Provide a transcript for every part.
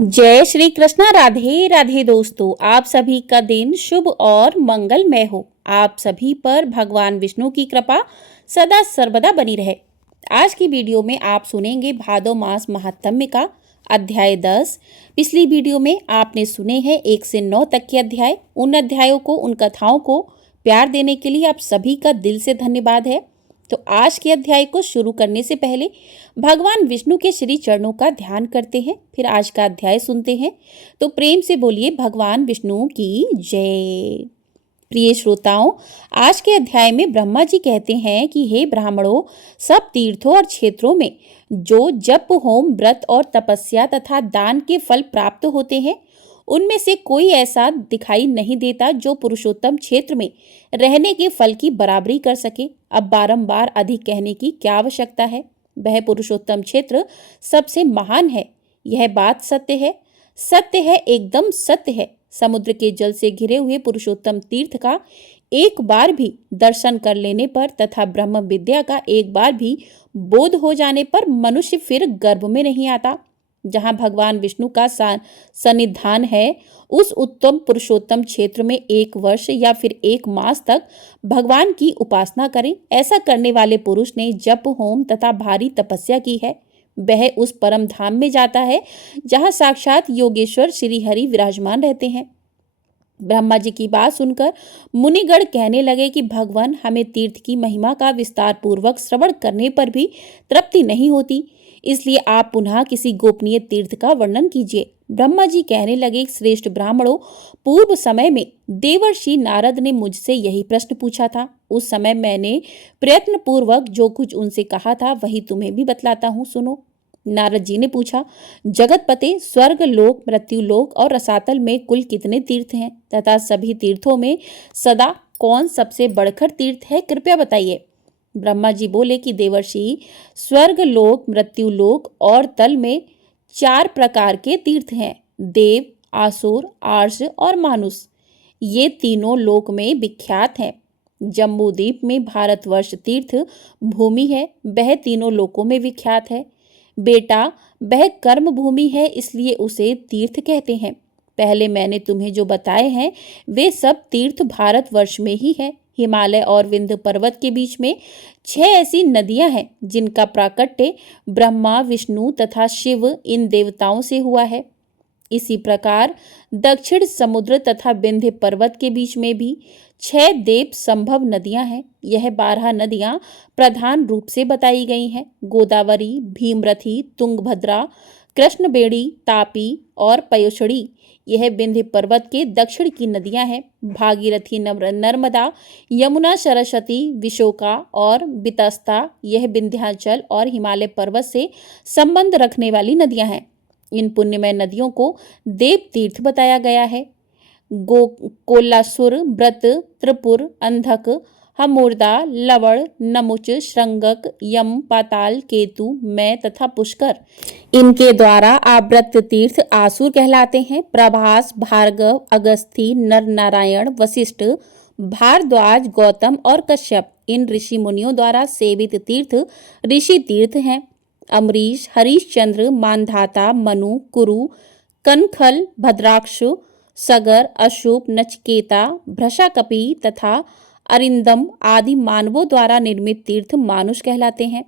जय श्री कृष्णा। राधे राधे दोस्तों, आप सभी का दिन शुभ और मंगलमय हो। आप सभी पर भगवान विष्णु की कृपा सदा सर्वदा बनी रहे। आज की वीडियो में आप सुनेंगे भादो मास महात्म्य का अध्याय 10। पिछली वीडियो में आपने सुने हैं 1 से 9 तक के अध्याय। उन अध्यायों को, उन कथाओं को प्यार देने के लिए आप सभी का दिल से धन्यवाद है। तो आज के अध्याय को शुरू करने से पहले भगवान विष्णु के श्री चरणों का ध्यान करते हैं, फिर आज का अध्याय सुनते हैं। तो प्रेम से बोलिए भगवान विष्णु की जय। प्रिय श्रोताओं, आज के अध्याय में ब्रह्मा जी कहते हैं कि हे ब्राह्मणों, सब तीर्थों और क्षेत्रों में जो जप, होम, व्रत और तपस्या तथा दान के फल प्राप्त होते हैं, उनमें से कोई ऐसा दिखाई नहीं देता जो पुरुषोत्तम क्षेत्र में रहने के फल की बराबरी कर सके। अब बारंबार अधिक कहने की क्या आवश्यकता है। वह पुरुषोत्तम क्षेत्र सबसे महान है, यह बात सत्य है। सत्य है, एकदम सत्य है। समुद्र के जल से घिरे हुए पुरुषोत्तम तीर्थ का एक बार भी दर्शन कर लेने पर तथा ब्रह्म विद्या का एक बार भी बोध हो जाने पर मनुष्य फिर गर्भ में नहीं आता। जहाँ भगवान विष्णु का सन्निधान है, उस उत्तम पुरुषोत्तम क्षेत्र में 1 वर्ष या फिर 1 मास तक भगवान की उपासना करें। ऐसा करने वाले पुरुष ने जप, होम तथा भारी तपस्या की है। वह उस परम धाम में जाता है जहाँ साक्षात योगेश्वर श्री हरि विराजमान रहते हैं। ब्रह्मा जी की बात सुनकर मुनिगण कहने लगे कि भगवान, हमें तीर्थ की महिमा का विस्तार पूर्वक श्रवण करने पर भी तृप्ति नहीं होती, इसलिए आप पुनः किसी गोपनीय तीर्थ का वर्णन कीजिए। ब्रह्मा जी कहने लगे, श्रेष्ठ ब्राह्मणों, पूर्व समय में देवर्षि नारद ने मुझसे यही प्रश्न पूछा था। उस समय मैंने प्रयत्न पूर्वक जो कुछ उनसे कहा था वही तुम्हें भी बतलाता हूँ, सुनो। नारद जी ने पूछा, जगतपते, स्वर्ग लोक, मृत्यु लोक और रसातल में कुल कितने तीर्थ हैं तथा सभी तीर्थों में सदा कौन सबसे बढ़कर तीर्थ है, कृपया बताइए। ब्रह्मा जी बोले कि देवर्षि, स्वर्ग लोक, मृत्यु लोक और तल में 4 प्रकार के तीर्थ हैं, देव, आसुर, आर्ष और मानुष। ये तीनों लोक में विख्यात हैं। जम्बूद्वीप में भारतवर्ष तीर्थ भूमि है, वह तीनों लोकों में विख्यात है। बेटा, वह कर्म भूमि है, इसलिए उसे तीर्थ कहते हैं। पहले मैंने तुम्हें जो बताए हैं वे सब तीर्थ भारतवर्ष में ही है। हिमालय और विंध्य पर्वत के बीच में 6 ऐसी नदियां हैं जिनका प्राकट्य ब्रह्मा, विष्णु तथा शिव इन देवताओं से हुआ है। इसी प्रकार दक्षिण समुद्र तथा विंध्य पर्वत के बीच में भी 6 देव संभव नदियां हैं। यह 12 नदियां प्रधान रूप से बताई गई हैं, गोदावरी, भीमरथी, तुंगभद्रा, कृष्णवेणी, तापी और पयोषणी। यह विंध्य पर्वत के दक्षिण की नदियां हैं। भागीरथी, नर्मदा, यमुना, सरस्वती, विशोका और बितस्ता, यह विंध्याचल और हिमालय पर्वत से संबंध रखने वाली नदियां हैं। इन पुण्यमय नदियों को देव तीर्थ बताया गया है। कोलासुर, व्रत, त्रिपुर, अंधक, हमूर्दा, लवण, नमुच, श्रृंगक, यम, पाताल, केतु, मैं तथा पुष्कर, इनके द्वारा आवृत तीर्थ आसुर कहलाते हैं। प्रभास, भार्गव, अगस्ती, नर नारायण, वशिष्ठ, भारद्वाज, गौतम और कश्यप, इन ऋषि मुनियों द्वारा सेवित तीर्थ ऋषि तीर्थ हैं। अमरीश, हरिश्चंद्र, मानधाता, मनु, कुरु, कनखल, भद्राक्ष, सगर, अशुभ, नचकेता, भ्रशाकपि तथा अरिंदम आदि मानवों द्वारा निर्मित तीर्थ मानुष कहलाते हैं।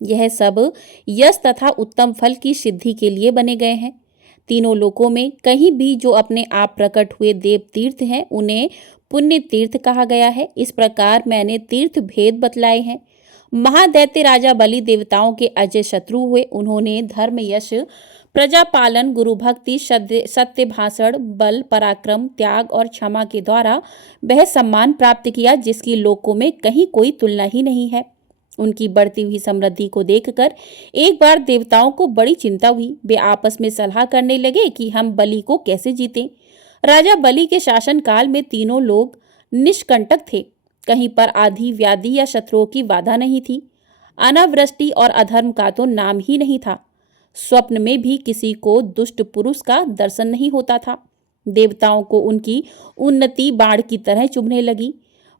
यह सब यश तथा उत्तम फल की सिद्धि के लिए बने गए हैं। तीनों लोकों में कहीं भी जो अपने आप प्रकट हुए देव तीर्थ हैं उन्हें पुण्य तीर्थ कहा गया है। इस प्रकार मैंने तीर्थ भेद बतलाए हैं। महादैत्य राजा बलि देवताओं के अजय शत्रु हुए। उन्होंने धर्म, यश, प्रजा पालन, गुरु भक्ति, सत्य भाषण, बल, पराक्रम, त्याग और क्षमा के द्वारा वह सम्मान प्राप्त किया जिसकी लोकों में कहीं कोई तुलना ही नहीं है। उनकी बढ़ती हुई समृद्धि को देखकर एक बार देवताओं को बड़ी चिंता हुई। वे आपस में सलाह करने लगे कि हम बलि को कैसे जीतें। राजा बलि के शासन काल में तीनों लोग निष्कंटक थे। कहीं पर आधी, व्याधि या शत्रुओं की बाधा नहीं थी। अनावृष्टि और अधर्म का तो नाम ही नहीं था। स्वप्न में भी किसी को दुष्ट पुरुष का दर्शन नहीं होता था। देवताओं को उनकी उन्नति बाढ़ की तरह चुभने लगी।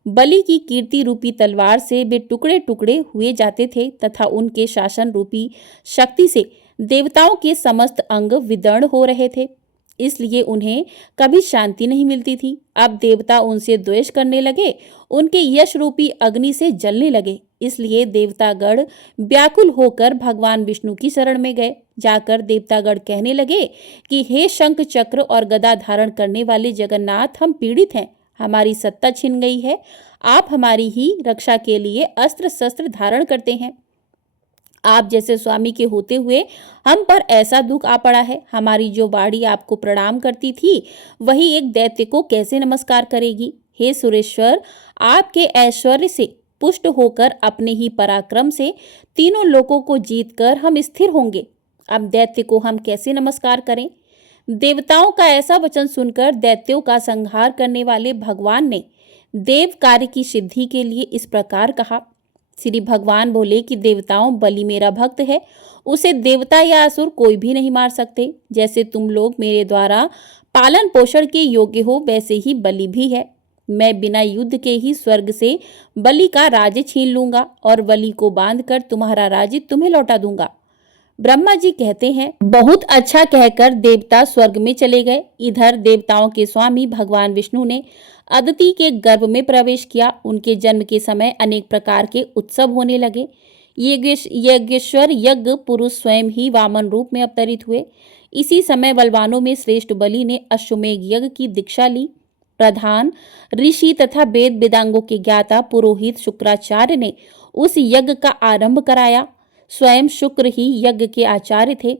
बलि की कीर्ति रूपी तलवार से वे टुकड़े टुकड़े हुए जाते थे तथा उनके शासन रूपी शक्ति से देवताओं के समस्त अंग विदीर्ण हो रहे थे, इसलिए उन्हें कभी शांति नहीं मिलती थी। अब देवता उनसे द्वेष करने लगे, उनके यश रूपी अग्नि से जलने लगे। इसलिए देवतागण व्याकुल होकर भगवान विष्णु की शरण में गए। जाकर देवतागण कहने लगे कि हे शंख चक्र और गदा धारण करने वाले जगन्नाथ, हम पीड़ित हैं, हमारी सत्ता छिन गई है। आप हमारी ही रक्षा के लिए अस्त्र शस्त्र धारण करते हैं। आप जैसे स्वामी के होते हुए हम पर ऐसा दुख आ पड़ा है। हमारी जो बाड़ी आपको प्रणाम करती थी, वही एक दैत्य को कैसे नमस्कार करेगी। हे सुरेश्वर, आपके ऐश्वर्य से पुष्ट होकर अपने ही पराक्रम से तीनों लोकों को जीतकर हम स्थिर होंगे। अब दैत्य को हम कैसे नमस्कार करें। देवताओं का ऐसा वचन सुनकर दैत्यों का संहार करने वाले भगवान ने देव कार्य की सिद्धि के लिए इस प्रकार कहा। श्री भगवान बोले कि देवताओं, बलि मेरा भक्त है, उसे देवता या असुर कोई भी नहीं मार सकते। जैसे तुम लोग मेरे द्वारा पालन पोषण के योग्य हो, वैसे ही बलि भी है। मैं बिना युद्ध के ही स्वर्ग से बलि का राज्य छीन लूंगा और बलि को बांधकर तुम्हारा राज्य तुम्हें लौटा दूंगा। ब्रह्मा जी कहते हैं, बहुत अच्छा कहकर देवता स्वर्ग में चले गए। इधर देवताओं के स्वामी भगवान विष्णु ने अदिति के गर्भ में प्रवेश किया। उनके जन्म के समय अनेक प्रकार के उत्सव होने लगे। यज्ञेश्वर यज्ञ पुरुष स्वयं ही वामन रूप में अवतरित हुए। इसी समय बलवानों में श्रेष्ठ बलि ने अश्वमेघ यज्ञ की दीक्षा ली। प्रधान ऋषि तथा वेद वेदांगों के ज्ञाता पुरोहित शुक्राचार्य ने उस यज्ञ का आरंभ कराया। स्वयं शुक्र ही यज्ञ के आचार्य थे।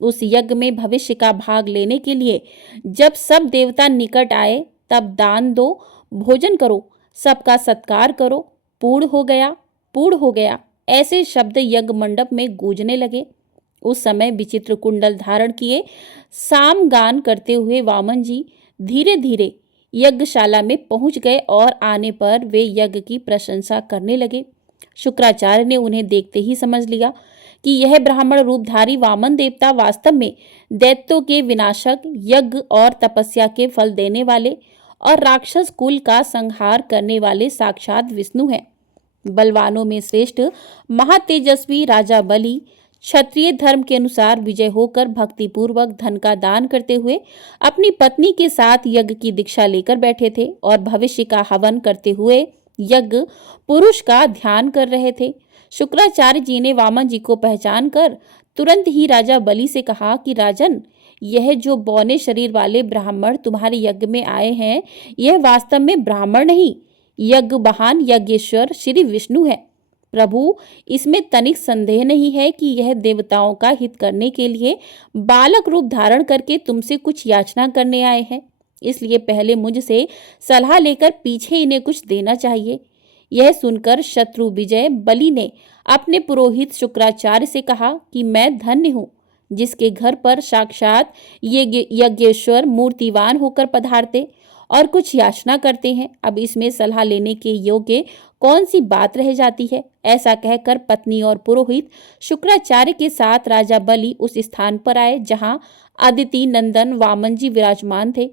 उस यज्ञ में भविष्य का भाग लेने के लिए जब सब देवता निकट आए, तब दान दो, भोजन करो, सबका सत्कार करो, पूर्ण हो गया, पूर्ण हो गया, ऐसे शब्द यज्ञ मंडप में गूंजने लगे। उस समय विचित्र कुंडल धारण किए साम गान करते हुए वामन जी धीरे धीरे यज्ञशाला में पहुंच गए और आने पर वे यज्ञ की प्रशंसा करने लगे। शुक्राचार्य ने उन्हें देखते ही समझ लिया कि यह ब्राह्मण रूपधारी वामन देवता वास्तव में दैत्यों के विनाशक, यज्ञ और तपस्या के फल देने वाले और राक्षस कुल का संहार करने वाले साक्षात विष्णु हैं। बलवानों में श्रेष्ठ महातेजस्वी राजा बलि क्षत्रिय धर्म के अनुसार विजय होकर भक्तिपूर्वक धन का दान करते हुए अपनी पत्नी के साथ यज्ञ की दीक्षा लेकर बैठे थे और भविष्य का हवन करते हुए यज्ञ पुरुष का ध्यान कर रहे थे। शुक्राचार्य जी ने वामन जी को पहचान कर तुरंत ही राजा बलि से कहा कि राजन, यह जो बौने शरीर वाले ब्राह्मण तुम्हारे यज्ञ में आए हैं, यह वास्तव में ब्राह्मण नहीं, यज्ञ बहान यज्ञेश्वर श्री विष्णु है। प्रभु, इसमें तनिक संदेह नहीं है कि यह देवताओं का हित करने के लिए बालक रूप धारण करके तुमसे कुछ याचना करने आए हैं। इसलिए पहले मुझसे सलाह लेकर पीछे इन्हें कुछ देना चाहिए। यह सुनकर शत्रु विजय बलि ने अपने पुरोहित शुक्राचार्य से कहा कि मैं धन्य हूँ, जिसके घर पर साक्षात यज्ञेश्वर मूर्तिवान होकर पधारते और कुछ याचना करते हैं। अब इसमें सलाह लेने के योग्य कौन सी बात रह जाती है। ऐसा कहकर पत्नी और पुरोहित शुक्राचार्य के साथ राजा बलि उस स्थान पर आए जहां अदिति नंदन वामन जी विराजमान थे।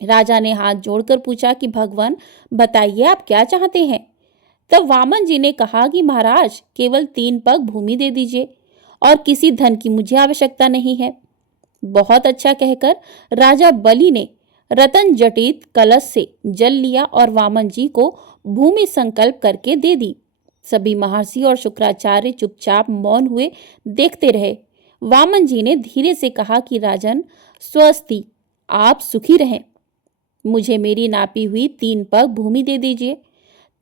राजा ने हाथ जोड़कर पूछा कि भगवान, बताइए आप क्या चाहते हैं। तब वामन जी ने कहा कि महाराज, केवल 3 पग भूमि दे दीजिए और किसी धन की मुझे आवश्यकता नहीं है। बहुत अच्छा कहकर राजा बलि ने रतन जटित कलश से जल लिया और वामन जी को भूमि संकल्प करके दे दी। सभी महर्षि और शुक्राचार्य चुपचाप मौन हुए देखते रहे। वामन जी ने धीरे से कहा कि राजन, स्वस्ति, आप सुखी रहें, मुझे मेरी नापी हुई 3 पग भूमि दे दीजिए।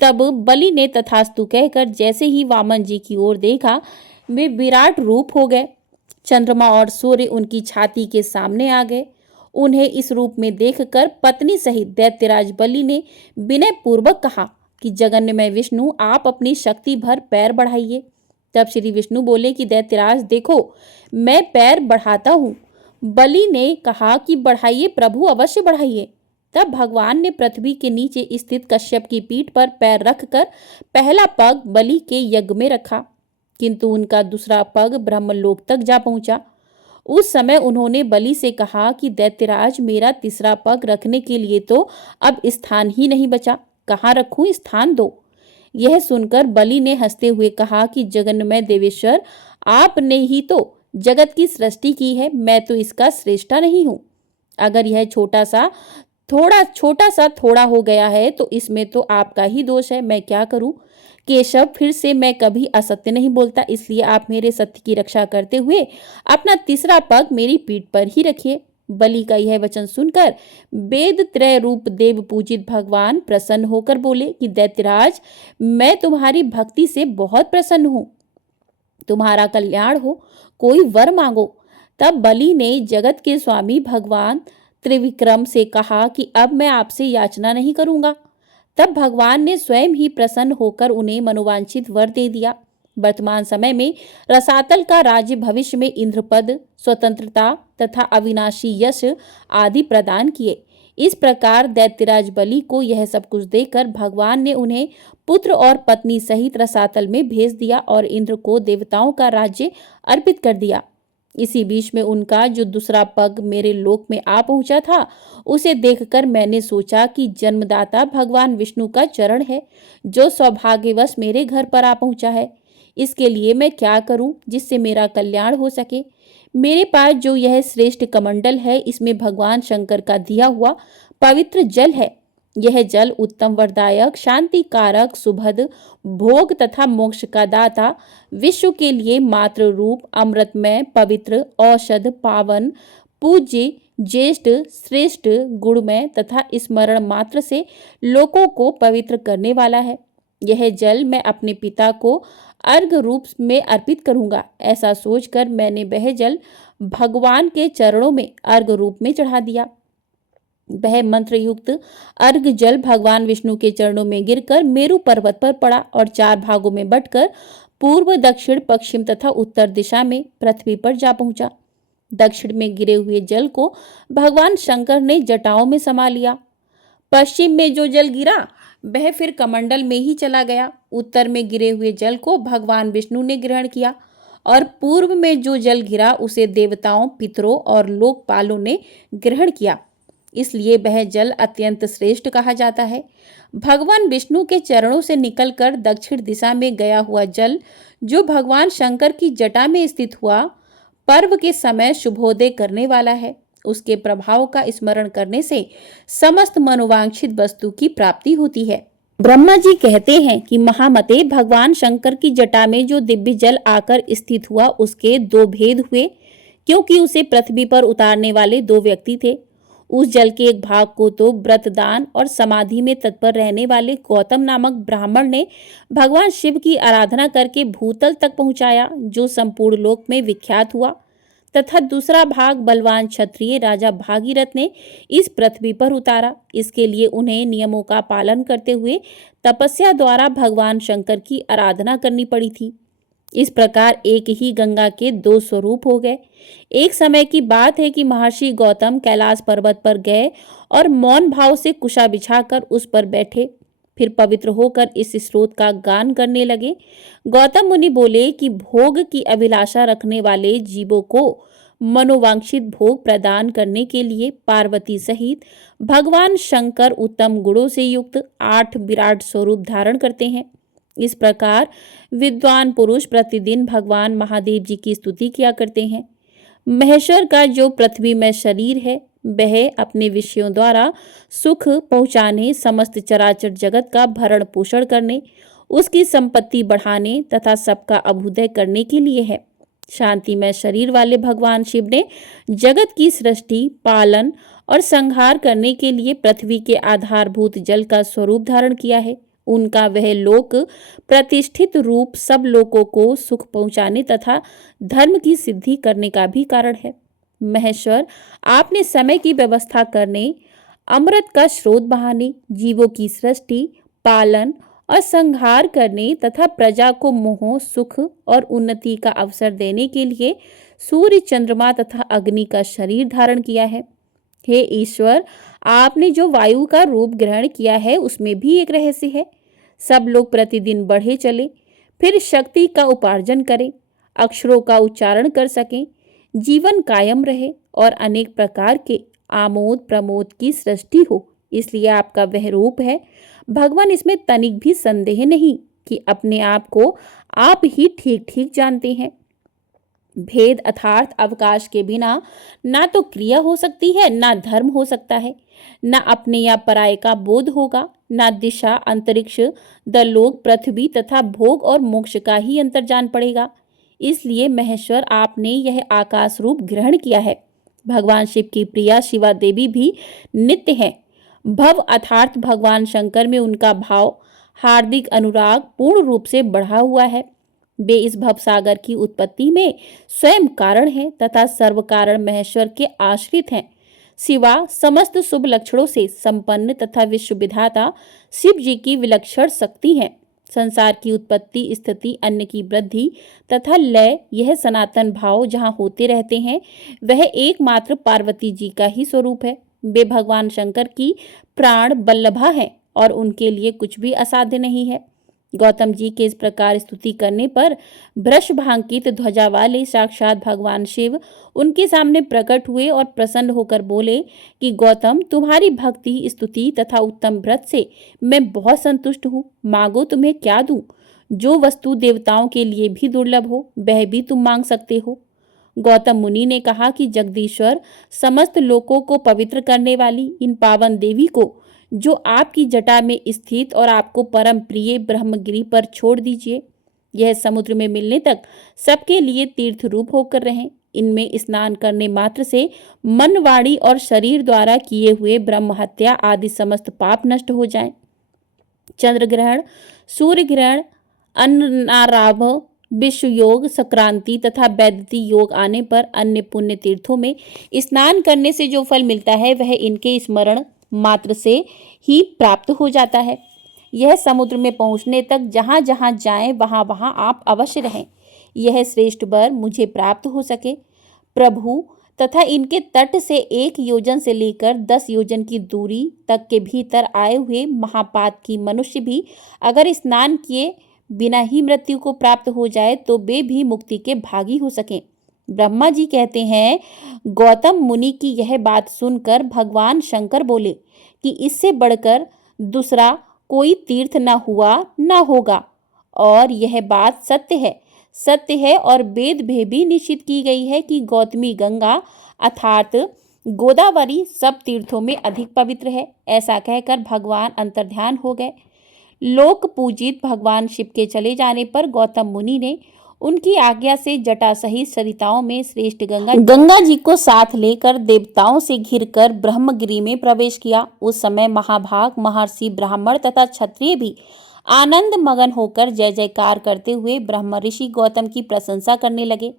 तब बलि ने तथास्तु कहकर जैसे ही वामन जी की ओर देखा, वे विराट रूप हो गए। चंद्रमा और सूर्य उनकी छाती के सामने आ गए। उन्हें इस रूप में देखकर पत्नी सहित दैत्यराज बलि ने विनय पूर्वक कहा कि जगन्मय विष्णु, आप अपनी शक्ति भर पैर बढ़ाइए। तब श्री विष्णु बोले कि दैत्यराज देखो, मैं पैर बढ़ाता हूँ। बलि ने कहा कि बढ़ाइए प्रभु, अवश्य बढ़ाइए। तब भगवान ने पृथ्वी के नीचे स्थित कश्यप की पीठ पर पैर रखकर पहला पग बलि के यज्ञ में रखा, किंतु उनका दूसरा पग ब्रह्मलोक तक जा पहुंचा। उस समय उन्होंने बलि से कहा कि दैत्यराज, मेरा तीसरा पग रखने के लिए तो अब स्थान ही नहीं बचा, कहाँ रखूं, स्थान दो। यह सुनकर बलि ने हंसते हुए कहा कि जगन्मय देवेश्वर, आपने ही तो जगत की सृष्टि की है, मैं तो इसका श्रेष्ठा नहीं हूँ। अगर यह छोटा सा थोड़ा हो गया है तो इसमें तो आपका ही दोष है, मैं क्या करूं? केशव, फिर से मैं कभी असत्य नहीं बोलता, इसलिए आप मेरे सत्य की रक्षा करते हुए अपना तीसरा पग मेरी पीठ पर ही रखिए। बलि का यह वचन सुनकर वेद त्रय रूप देव पूजित भगवान प्रसन्न होकर बोले कि दैत्यराज, मैं तुम्हारी भक्ति से बहुत प्रसन्न हूँ, तुम्हारा कल्याण हो, कोई वर मांगो। तब बलि ने जगत के स्वामी भगवान त्रिविक्रम से कहा कि अब मैं आपसे याचना नहीं करूंगा। तब भगवान ने स्वयं ही प्रसन्न होकर उन्हें मनोवांछित वर दे दिया। वर्तमान समय में रसातल का राज्य, भविष्य में इंद्रपद, स्वतंत्रता तथा अविनाशी यश आदि प्रदान किए। इस प्रकार दैत्यराज बलि को यह सब कुछ देकर भगवान ने उन्हें पुत्र और पत्नी सहित रसातल में भेज दिया और इंद्र को देवताओं का राज्य अर्पित कर दिया। इसी बीच में उनका जो दूसरा पग मेरे लोक में आ पहुंचा था, उसे देखकर मैंने सोचा कि जन्मदाता भगवान विष्णु का चरण है, जो सौभाग्यवश मेरे घर पर आ पहुंचा है। इसके लिए मैं क्या करूं जिससे मेरा कल्याण हो सके? मेरे पास जो यह श्रेष्ठ कमंडल है, इसमें भगवान शंकर का दिया हुआ पवित्र जल है। यह जल उत्तम वरदायक, शांति कारक, सुभद, भोग तथा मोक्ष का दाता, विश्व के लिए मात्र रूप, अमृतमय, पवित्र, औषध, पावन, पूज्य, ज्येष्ठ, श्रेष्ठ, गुणमय तथा स्मरण मात्र से लोकों को पवित्र करने वाला है। यह जल मैं अपने पिता को अर्घ रूप में अर्पित करूंगा। ऐसा सोचकर मैंने वह जल भगवान के चरणों में अर्घ रूप में चढ़ा दिया। वह मंत्र युक्त अर्घ जल भगवान विष्णु के चरणों में गिरकर मेरु पर्वत पर पड़ा और 4 भागों में बंटकर पूर्व, दक्षिण, पश्चिम तथा उत्तर दिशा में पृथ्वी पर जा पहुंचा। दक्षिण में गिरे हुए जल को भगवान शंकर ने जटाओं में समा लिया। पश्चिम में जो जल गिरा वह फिर कमंडल में ही चला गया। उत्तर में गिरे हुए जल को भगवान विष्णु ने ग्रहण किया और पूर्व में जो जल गिरा उसे देवताओं, पितरों और लोकपालों ने ग्रहण किया। इसलिए वह जल अत्यंत श्रेष्ठ कहा जाता है। भगवान विष्णु के चरणों से निकलकर दक्षिण दिशा में गया हुआ जल, जो भगवान शंकर की जटा में स्थित हुआ, पर्व के समय शुभोदय करने वाला है। उसके प्रभाव का स्मरण करने से समस्त मनोवांछित वस्तु की प्राप्ति होती है। ब्रह्मा जी कहते हैं कि महामते, भगवान शंकर की जटा में जो दिव्य जल आकर स्थित हुआ, उसके 2 भेद हुए, क्योंकि उसे पृथ्वी पर उतारने वाले 2 व्यक्ति थे। उस जल के एक भाग को तो व्रतदान और समाधि में तत्पर रहने वाले गौतम नामक ब्राह्मण ने भगवान शिव की आराधना करके भूतल तक पहुंचाया, जो संपूर्ण लोक में विख्यात हुआ, तथा दूसरा भाग बलवान क्षत्रिय राजा भागीरथ ने इस पृथ्वी पर उतारा। इसके लिए उन्हें नियमों का पालन करते हुए तपस्या द्वारा भगवान शंकर की आराधना करनी पड़ी थी। इस प्रकार एक ही गंगा के 2 स्वरूप हो गए। एक समय की बात है कि महर्षि गौतम कैलाश पर्वत पर गए और मौन भाव से कुशा बिछाकर उस पर बैठे, फिर पवित्र होकर इस स्रोत का गान करने लगे। गौतम मुनि बोले कि भोग की अभिलाषा रखने वाले जीवों को मनोवांछित भोग प्रदान करने के लिए पार्वती सहित भगवान शंकर उत्तम गुणों से युक्त 8 विराट स्वरूप धारण करते हैं। इस प्रकार विद्वान पुरुष प्रतिदिन भगवान महादेव जी की स्तुति किया करते हैं। महेश्वर का जो पृथ्वी में शरीर है, वह अपने विषयों द्वारा सुख पहुँचाने, समस्त चराचर जगत का भरण पोषण करने, उसकी संपत्ति बढ़ाने तथा सबका अभ्युदय करने के लिए है। शांतिमय शरीर वाले भगवान शिव ने जगत की सृष्टि, पालन और संहार करने के लिए पृथ्वी के आधारभूत जल का स्वरूप धारण किया है। उनका वह लोक प्रतिष्ठित रूप सब लोगों को सुख पहुंचाने तथा धर्म की सिद्धि करने का भी कारण है। महेश्वर, आपने समय की व्यवस्था करने, अमृत का स्रोत बहाने, जीवों की सृष्टि, पालन और संहार करने तथा प्रजा को मोह, सुख और उन्नति का अवसर देने के लिए सूर्य, चंद्रमा तथा अग्नि का शरीर धारण किया है। हे ईश्वर, आपने जो वायु का रूप ग्रहण किया है, उसमें भी एक रहस्य है। सब लोग प्रतिदिन बढ़े चले, फिर शक्ति का उपार्जन करें, अक्षरों का उच्चारण कर सकें, जीवन कायम रहे और अनेक प्रकार के आमोद प्रमोद की सृष्टि हो। इसलिए आपका वह रूप है। भगवान, इसमें तनिक भी संदेह नहीं कि अपने आप को आप ही ठीक ठीक जानते हैं। भेद अर्थात अवकाश के बिना ना तो क्रिया हो सकती है, ना धर्म हो सकता है, ना अपने या पराये का बोध होगा, ना दिशा, अंतरिक्ष, दलोक, पृथ्वी तथा भोग और मोक्ष का ही अंतर जान पड़ेगा। इसलिए महेश्वर आपने यह आकाश रूप ग्रहण किया है। भगवान शिव की प्रिया शिवा देवी भी नित्य है। भव अर्थात भगवान शंकर में उनका भाव, हार्दिक अनुराग पूर्ण रूप से बढ़ा हुआ है। वे इस भवसागर की उत्पत्ति में स्वयं कारण हैं तथा सर्व कारण महेश्वर के आश्रित हैं। शिवा समस्त शुभ लक्षणों से संपन्न तथा विश्व विधाता शिव जी की विलक्षण शक्ति हैं। संसार की उत्पत्ति, स्थिति, अन्न की वृद्धि तथा लय, यह सनातन भाव जहाँ होते रहते हैं, वह एकमात्र पार्वती जी का ही स्वरूप है। वे भगवान शंकर की प्राण बल्लभा हैं और उनके लिए कुछ भी असाध्य नहीं है। गौतम जी के इस प्रकार स्तुति करने पर वृषभांकित ध्वजा वाले साक्षात भगवान शिव उनके सामने प्रकट हुए और प्रसन्न होकर बोले कि गौतम, तुम्हारी भक्ति, स्तुति तथा उत्तम व्रत से मैं बहुत संतुष्ट हूँ। मांगो, तुम्हें क्या दूं? जो वस्तु देवताओं के लिए भी दुर्लभ हो, वह भी तुम मांग सकते हो। गौतम मुनि ने कहा कि जगदीश्वर, समस्त लोकों को पवित्र करने वाली इन पावन देवी को जो आपकी जटा में स्थित और आपको परम प्रिय ब्रह्मगिरि पर छोड़ दीजिए। यह समुद्र में मिलने तक सबके लिए तीर्थ रूप होकर रहें। इनमें स्नान करने मात्र से मन, वाणी और शरीर द्वारा किए हुए ब्रह्म हत्या आदि समस्त पाप नष्ट हो जाएं। चंद्र ग्रहण, सूर्य ग्रहण, अन्नाराभ, विश्व योग, संक्रांति तथा वैदती योग आने पर अन्य पुण्य तीर्थों में स्नान करने से जो फल मिलता है वह इनके स्मरण मात्र से ही प्राप्त हो जाता है। यह समुद्र में पहुंचने तक जहां जहां जाएं वहां वहां आप अवश्य रहें। यह श्रेष्ठ वर मुझे प्राप्त हो सके। प्रभु तथा इनके तट से 1 योजन से लेकर 10 योजन की दूरी तक के भीतर आए हुए महापात की मनुष्य भी अगर स्नान किए बिना ही मृत्यु को प्राप्त हो जाए तो वे भी मुक्ति के भागी हो सकें। ब्रह्मा जी कहते हैं, गौतम मुनि की यह बात सुनकर भगवान शंकर बोले कि इससे बढ़कर दूसरा कोई तीर्थ न हुआ न होगा, और यह बात सत्य है और वेद में भी निश्चित की गई है कि गौतमी गंगा अर्थात गोदावरी सब तीर्थों में अधिक पवित्र है। ऐसा कहकर भगवान अंतर्ध्यान हो गए। लोक पूजित भगवान शिव के चले जाने पर गौतम मुनि ने उनकी आज्ञा से जटा सहित सरिताओं में श्रेष्ठ गंगा जी को साथ लेकर देवताओं से घिरकर ब्रह्मगिरि में प्रवेश किया। उस समय महाभाग महर्षि, ब्राह्मण तथा क्षत्रिय भी आनंद मगन होकर जय जयकार करते हुए ब्रह्म ऋषि गौतम की प्रशंसा करने लगे।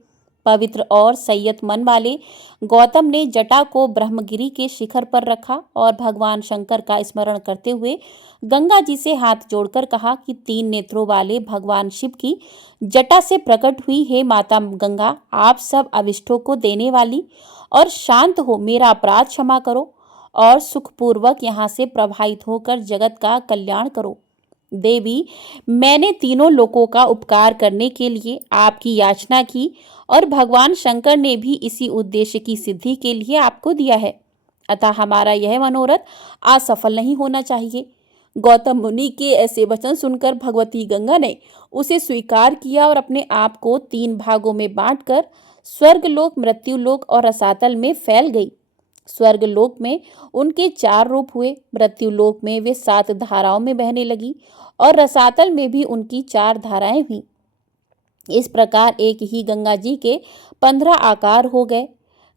पवित्र और संयत मन वाले गौतम ने जटा को ब्रह्मगिरि के शिखर पर रखा और भगवान शंकर का स्मरण करते हुए गंगा जी से हाथ जोड़कर कहा कि 3 नेत्रों वाले भगवान शिव की जटा से प्रकट हुई हे माता गंगा, आप सब अविष्टों को देने वाली और शांत हो, मेरा अपराध क्षमा करो और सुखपूर्वक यहाँ से प्रवाहित होकर जगत का कल्याण करो। देवी, मैंने तीनों लोकों का उपकार करने के लिए आपकी याचना की और भगवान शंकर ने भी इसी उद्देश्य की सिद्धि के लिए आपको दिया है, अतः हमारा यह मनोरथ असफल नहीं होना चाहिए। गौतम मुनि के ऐसे वचन सुनकर भगवती गंगा ने उसे स्वीकार किया और अपने आप को 3 भागों में बांटकर स्वर्गलोक, मृत्युलोक और रसातल में फैल गई। स्वर्गलोक में उनके 4 रूप हुए, मृत्युलोक में वे 7 धाराओं में बहने लगी और रसातल में भी उनकी 4 धाराएं हुई। इस प्रकार एक ही गंगा जी के 15 आकार हो गए।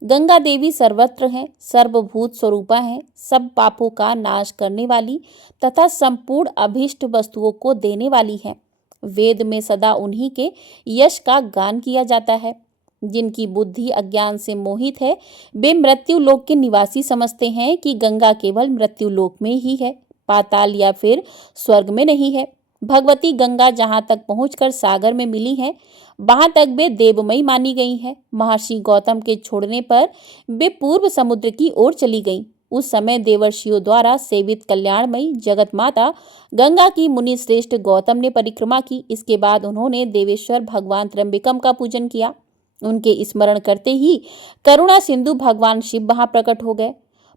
गंगा देवी सर्वत्र हैं, सर्वभूत स्वरूपा हैं, सब पापों का नाश करने वाली तथा संपूर्ण अभीष्ट वस्तुओं को देने वाली हैं। वेद में सदा उन्हीं के यश का गान किया जाता है। जिनकी बुद्धि अज्ञान से मोहित है, वे मृत्यु लोक के निवासी समझते हैं कि गंगा केवल मृत्यु लोक में ही है, पाताल या फिर स्वर्ग में नहीं है। भगवती गंगा जहाँ तक पहुंचकर सागर में मिली है, वहां तक वे देवमयी मानी गई हैं। महर्षि गौतम के छोड़ने पर वे पूर्व समुद्र की ओर चली गईं। उस समय देवर्षियों द्वारा सेवित कल्याणमयी जगत माता गंगा की मुनि श्रेष्ठ गौतम ने परिक्रमा की। इसके बाद उन्होंने देवेश्वर भगवान त्र्यंबकम का पूजन किया। उनके स्मरण करते ही करुणा सिंधु भगवान शिव वहां प्रकट हो गए।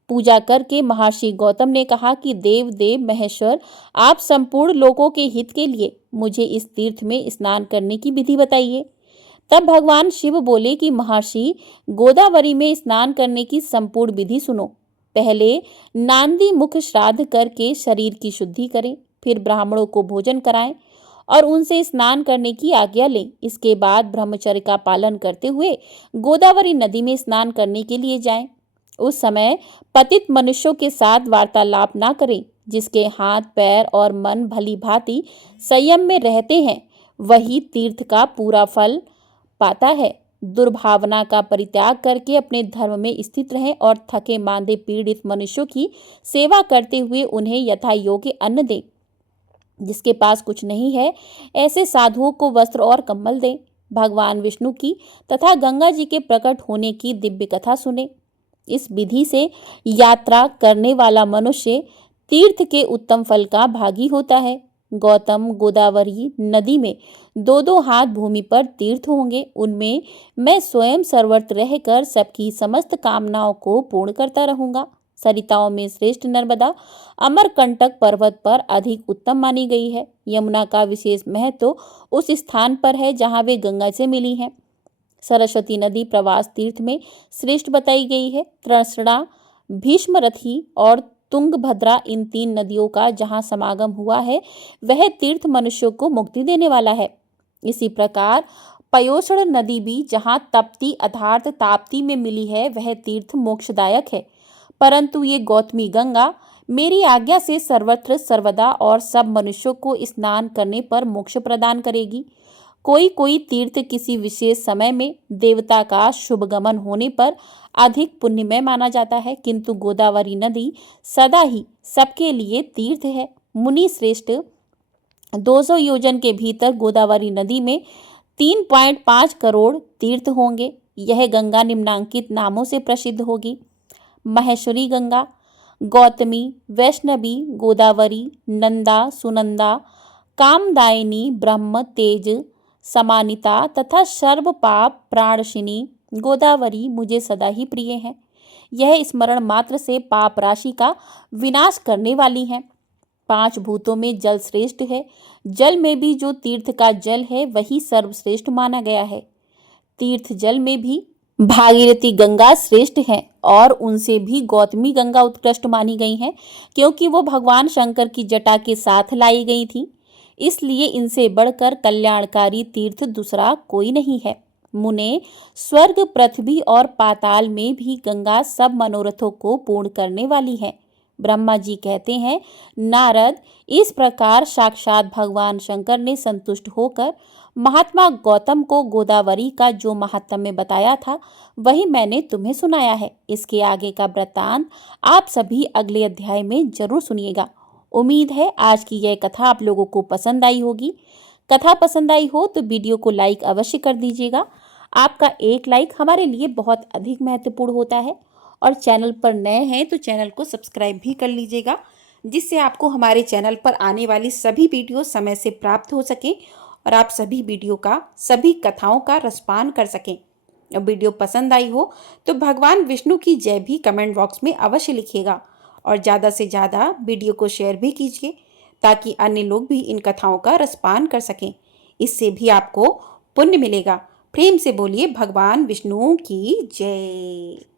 पूजा करके महर्षि गौतम ने कहा कि देव महेश्वर, आप संपूर्ण लोगों के हित के लिए मुझे इस तीर्थ में स्नान करने की विधि बताइए। तब भगवान शिव बोले कि महर्षि, गोदावरी में स्नान करने की संपूर्ण विधि सुनो। पहले नांदी मुख श्राद्ध करके शरीर की शुद्धि करें, फिर ब्राह्मणों को भोजन कराएं और उनसे स्नान करने की आज्ञा लें। इसके बाद ब्रह्मचर्य का पालन करते हुए गोदावरी नदी में स्नान करने के लिए जाएं। उस समय पतित मनुष्यों के साथ वार्तालाप ना करें। जिसके हाथ पैर और मन भली भांति संयम में रहते हैं, वही तीर्थ का पूरा फल पाता है। दुर्भावना का परित्याग करके अपने धर्म में स्थित रहें और थके मांदे पीड़ित मनुष्यों की सेवा करते हुए उन्हें यथा योग्य अन्न दें। जिसके पास कुछ नहीं है, ऐसे साधुओं को वस्त्र और कंबल दें। भगवान विष्णु की तथा गंगा जी के प्रकट होने की दिव्य कथा सुने। इस विधि से यात्रा करने वाला मनुष्य तीर्थ के उत्तम फल का भागी होता है। गौतम गोदावरी नदी में दो दो हाथ भूमि पर तीर्थ होंगे, उनमें मैं स्वयं सर्वत्र रहकर सबकी समस्त कामनाओं को पूर्ण करता रहूंगा। सरिताओं में श्रेष्ठ नर्मदा अमरकंटक पर्वत पर अधिक उत्तम मानी गई है। यमुना का विशेष महत्व उस स्थान पर है जहाँ वे गंगा से मिली हैं। सरस्वती नदी प्रवास तीर्थ में श्रेष्ठ बताई गई है। तृष्णा, भीष्मरथी और तुंगभद्रा, इन 3 नदियों का जहाँ समागम हुआ है, वह तीर्थ मनुष्यों को मुक्ति देने वाला है। इसी प्रकार पयोष्ण नदी भी जहाँ तप्ती अर्थात ताप्ती में मिली है, वह तीर्थ मोक्षदायक है। परंतु ये गौतमी गंगा मेरी आज्ञा से सर्वत्र सर्वदा और सब मनुष्यों को स्नान करने पर मोक्ष प्रदान करेगी। कोई कोई तीर्थ किसी विशेष समय में देवता का शुभ गमन होने पर अधिक पुण्यमय माना जाता है, किंतु गोदावरी नदी सदा ही सबके लिए तीर्थ है। मुनि श्रेष्ठ, 200 योजन के भीतर गोदावरी नदी में 3.5 करोड़ तीर्थ होंगे। यह गंगा निम्नांकित नामों से प्रसिद्ध होगी: महेश्वरी गंगा, गौतमी, वैष्णवी, गोदावरी, नंदा, सुनंदा, कामदायिनी, ब्रह्म, तेज, समानिता तथा सर्व पाप प्राणशिनी। गोदावरी मुझे सदा ही प्रिय है। यह स्मरण मात्र से पाप राशि का विनाश करने वाली है। 5 भूतों में जल श्रेष्ठ है। जल में भी जो तीर्थ का जल है, वही सर्वश्रेष्ठ माना गया है। तीर्थ जल में भी भागीरथी गंगा श्रेष्ठ है और उनसे भी गौतमी गंगा उत्कृष्ट मानी गई है, क्योंकि वो भगवान शंकर की जटा के साथ लाई गई थी। इसलिए इनसे बढ़कर कल्याणकारी तीर्थ दूसरा कोई नहीं है। मुने, स्वर्ग, पृथ्वी और पाताल में भी गंगा सब मनोरथों को पूर्ण करने वाली है। ब्रह्मा जी कहते हैं, नारद, इस प्रकार साक्षात भगवान शंकर ने संतुष्ट होकर महात्मा गौतम को गोदावरी का जो महात्म्य बताया था, वही मैंने तुम्हें सुनाया है। इसके आगे का वृत्तांत आप सभी अगले अध्याय में जरूर सुनिएगा। उम्मीद है आज की यह कथा आप लोगों को पसंद आई होगी। कथा पसंद आई हो तो वीडियो को लाइक अवश्य कर दीजिएगा। आपका एक लाइक हमारे लिए बहुत अधिक महत्वपूर्ण होता है। और चैनल पर नए हैं तो चैनल को सब्सक्राइब भी कर लीजिएगा, जिससे आपको हमारे चैनल पर आने वाली सभी वीडियो समय से प्राप्त हो सकें और आप सभी वीडियो का, सभी कथाओं का रसपान कर सकें। और वीडियो पसंद आई हो तो भगवान विष्णु की जय भी कमेंट बॉक्स में अवश्य लिखिएगा और ज़्यादा से ज़्यादा वीडियो को शेयर भी कीजिए, ताकि अन्य लोग भी इन कथाओं का रसपान कर सकें। इससे भी आपको पुण्य मिलेगा। प्रेम से बोलिए भगवान विष्णु की जय।